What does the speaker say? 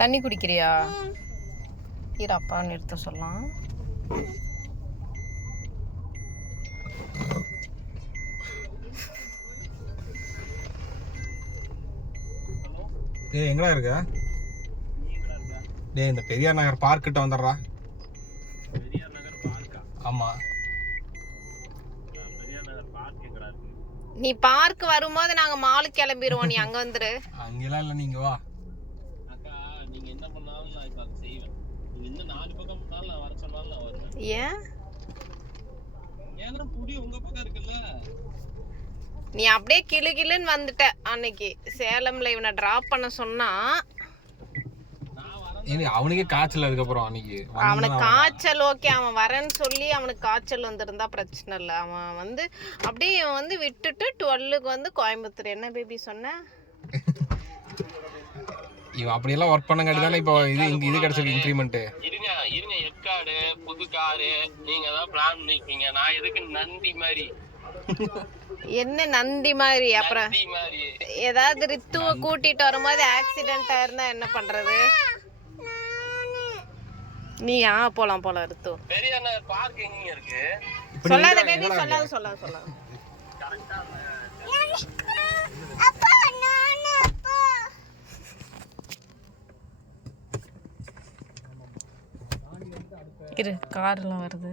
தண்ணி குடிக்கிறியா? இரு அப்பா நிறுத்த சொல்லலாம். டேய் எங்கடா இருக்க? டேய் இந்த பெரியார் நகர் பார்க் கிட்ட வந்துடுறா. பெரியார் நகர் பார்க்கா? ஆமா. பெரியார் நகர் பார்க் எங்கடா இருக்கு? நீ பார்க் வரும்போது நாங்க மாலுக்கு கிளம்பிடுவோம். நீ அங்க வந்துரு. அங்கெல்லாம் இல்ல, நீங்க வா. அக்கா நீங்க என்ன பண்ணாலும் நான் இப்ப அதை செய்வேன். நீங்க இன்னும் 4 பக்கம் பண்ணாலும் நான் வர சொன்னாலும் நான் வருவேன். ஏன்? ஏன்னா புடி உங்க பக்கம் இருக்குல்ல. நீ அப்படியே கிளுகிளுன்னு வந்துட்ட. அன்னைக்கு சேலம்ல இவனை டிராப் பண்ண சொன்னா அவனுக்கே காய்ச்சல். அதுக்கப்புறம் அன்னைக்கு அவனுக்கு காய்ச்சல் ஓகே, அவன் வரேன்னு சொல்லி அவனுக்கு காய்ச்சல் வந்திருந்தா பிரச்சனை இல்லை. அவன் வந்து அப்படியே இவன் வந்து விட்டுட்டு 12க்கு வந்து கோயம்புத்தூர். என்ன பேபி சொன்ன? இவன் அப்படியெல்லாம் ஒர்க் பண்ணங்காட்டி தானே இப்போ இது கிடைச்சிருக்கு இன்க்ரிமெண்ட். இருங்க எற்காடு புது காரு நீங்க தான் பிளான் பண்ணிருக்கீங்க. நான் எதுக்கு நந்தி மாதிரி? என்ன நந்தி மாதிரி? அப்புறம் ஏதாவது ரித்துவை கூட்டிட்டு வரும்போது ஆக்சிடென்ட் ஆயிருந்தா என்ன பண்றது? நீயா போலாம் ரித்து. பெரியார் நகர் பார்க் எங்க இருக்கு? சொல்லாத பேபி, சொல்லாத. இரு கார்லாம் வருது.